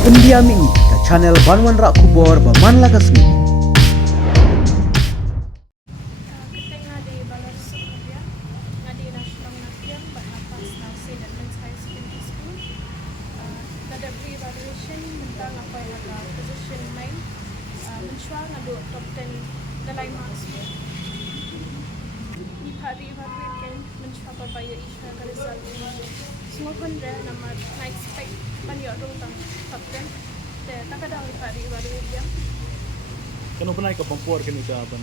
Pendiami ke channel Banwan Rak Kubor Baman Lagasmi. Kita ngadi balas dia, ngadi nasional nasyam, bernapas nasi dan men's high secondary school. Nada pre-evaluation tentang apa yang ada position main, mencual ngadu top 10 dalai marks dia. Ni hari evaluate kan mencual papaya isha ke result ini. Semua pun dia nama expect banyak dong tang top 10. Tak kadang ni hari evaluate dia. Kano pernah ke Pampur kini ke abang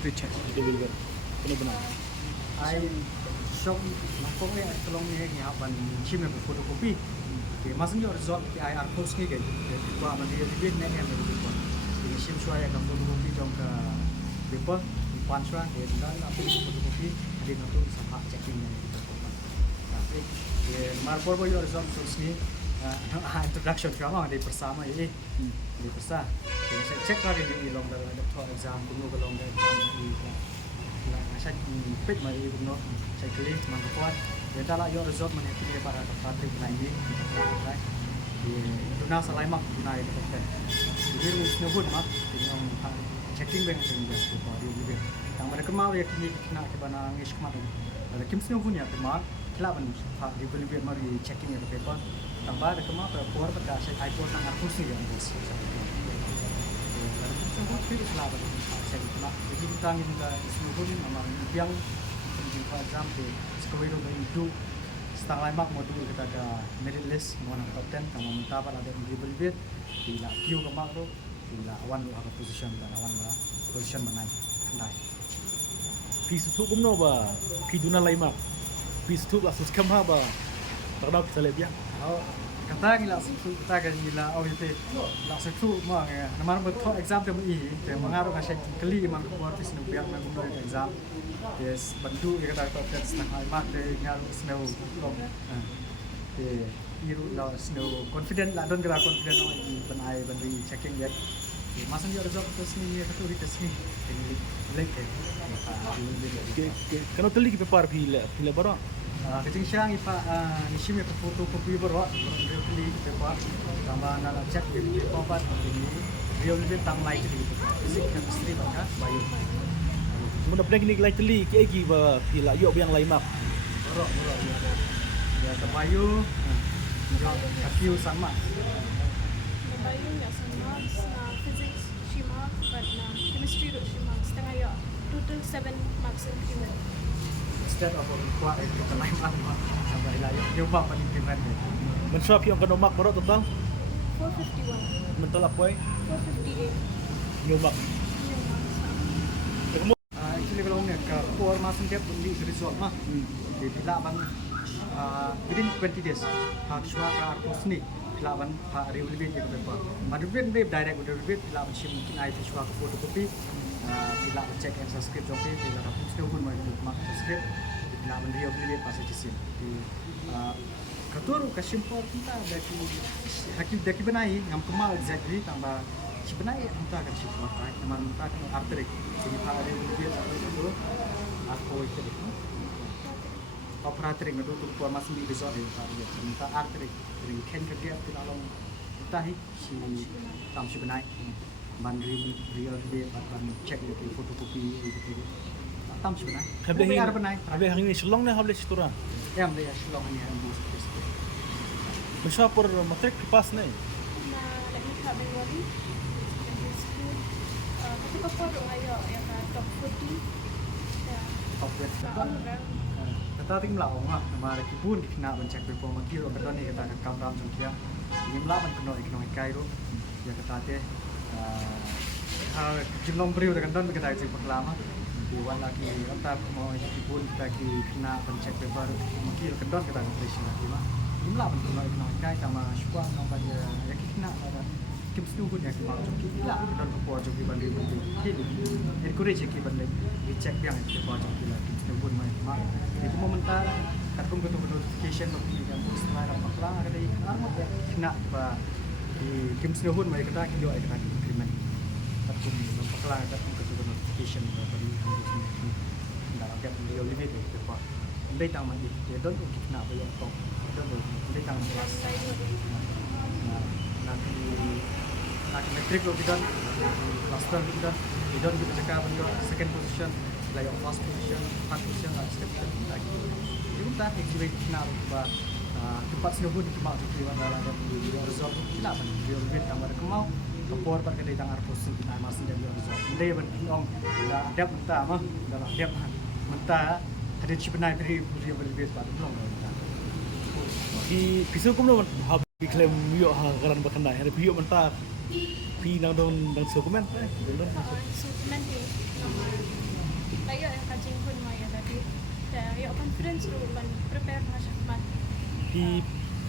Richard itu dulu kan? Kano pernah? I shop nakong ni tolong ni ngapan chim na photocopy. Ke masan yo result ke I post ni ke kwa man dia dia nek yang itu kwa. Ini chim shwa ya ka photocopy jong ka paper pan shwa ke dan apa photocopy dia nak tu sama checking ni kita kwa. Tapi ke marpor bo yo result post ni introduction drama dari bersama ini di bersama. Jadi saya cek lagi di long dalam ada exam kuno belum ada exam di saya pit mari kuno saya klik mangkuat. Jadi kalau yo result mana pilih para patrik lain ini di dunia selain mak dunia itu kan. Jadi nyebut mak ini orang checking bank sehingga kita di yang mereka mau ya kini kena kebana ngish kemarin. Ada kimsnya punya mak kelaban di beli mari checking ya paper. Tambah ada kemana per berkas saya iPhone nang aku sih yang bos. Semua pilih kelaban saya nak jadi kita kita seluruh ni memang yang for example sekolah itu setang lain mak modul kita ada merit list mana top 10 kamu minta apa ada dribble bit bila Q kemak tu bila awan lu ada position dan awan lah position mana naik. Pisu tu kumno ba? Piduna laimak. Pisu tu lah sus kemha ba? Tak ada kita lihat ya. Oh, kata gila satu kata kan gila OIT lah satu mah ya. Nama betul exam tu ini, dia mengaruh kasih keli mang keluar di sini biar mang keluar exam. Yes, bantu ya kata top 10 setengah mak dia ngaruh snow. Dia iru lah snow confident lah don kira confident orang benai beri checking dia. Masa dia result terus ni satu hari terus ni ini lek Kano teli kita par pila barang. Kecing siang ipa nisi me foto kopi berwa dia beli pepa tambah nak cek di obat ini dia lebih tang lain jadi fisik chemistry bangka bayu Muna pernah kini kelai teli ke egi ba pila yok yang laimak. berwa ya ke bayu kakiu sama Bayu ya sama na physics she mark but na chemistry do she mark setengah ya total 7 marks increment. instead of kuat itu ke lain mah sampai layak coba penimbangan dia Mensuap yang kano mak baru total. 451, Mental apa eh? 458 Nyomak. actually kalau ni ke keluar masuk dia beli result mah di pilaban within 20 days hak syua ke arkus ni pilaban hak review dia berapa madubin dia direct udah review pilaban sih mungkin IT syua ke fotokopi pilaban check and subscribe joki pilaban pun sudah pun mau mak subscribe pilaban review pasal di sini di katur kasimpor kita dari hakim dari benai ngam kemal exactly tambah si benai kita akan si pakai memang kita akan arterik jadi pak ada review itu aku itu operating itu tu kuat masih di resort itu dia minta arterik dari ken kerja kita long kita si tam si benai bandri real dia akan cek di fotokopi itu tam si benai Habis benai hari ini selong dah habis seturang. yang dia selong ni yang bus Mensuap per matrik pas ni. na lagi tak Bengali secondary school tapi kau dong ayo yang top 40 ya top web kita tinggal orang mah kipun kena mencek performa kilo kita ni kita kam ram jungkia ini melawan kena ekonomi kairo ya kita teh jumlah beriu dengan don kita cek perlama buat lagi kita mau kipun lagi kena mencek performa kilo kita don kita operation lagi mah ini melawan kena ekonomi kai sama syukur nama dia ya kena ada kim setuju ya kita mau jungki lah kita don kepo jungki banding kini encourage kita banding dicek yang kepo jungki lagi setuju mah itu momentar katong betul notification bagi kamu setelah dapat kelang ada iklan ya kena ba di kim senuhun mai kita kiyo ai kita increment katong dapat kelang katong betul notification bagi kamu dalam gap dia limit itu apa ndai tang mandi dia don kena ba yang top don ndai tang kelas nak metric lo kita last term kita kita cakap second position like first position third position lah second lagi itu kita exhibit nak ba tempat sinobu di kemak tu adalah ada result kita apa dia lebih tambah kemau kepor pada kedai tangan posisi kita masih jadi result dia berong ada mentah mah dalam dia mentah ada cipenai beri berbeza pada belum Pi pisu kumno habi klaim yo ha garan bakanda hari piyo menta pi nang don dang dokumen Suplemen ni layo yang kajing pun maya tadi. Dan yo confidence lu ban prepare macam mana. pi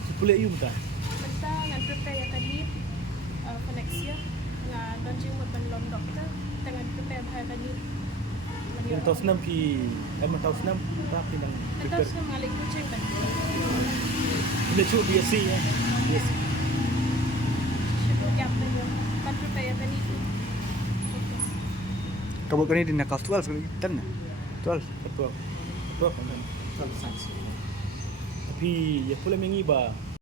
supule yu menta Benta ngan prepare ya tadi for next year ngan donjing mut ban lom doktor dengan prepare bahaya tadi. yang tahu senam pi tahu senam tapi nang Kita prepare sudah ngalik kucing ban. dia cu BSc ya BSc Syukur gap ni ban prepare ya tadi. Kamu kan ini nak 12 kali tan. 12. betul betul sains tapi ya pula mengiba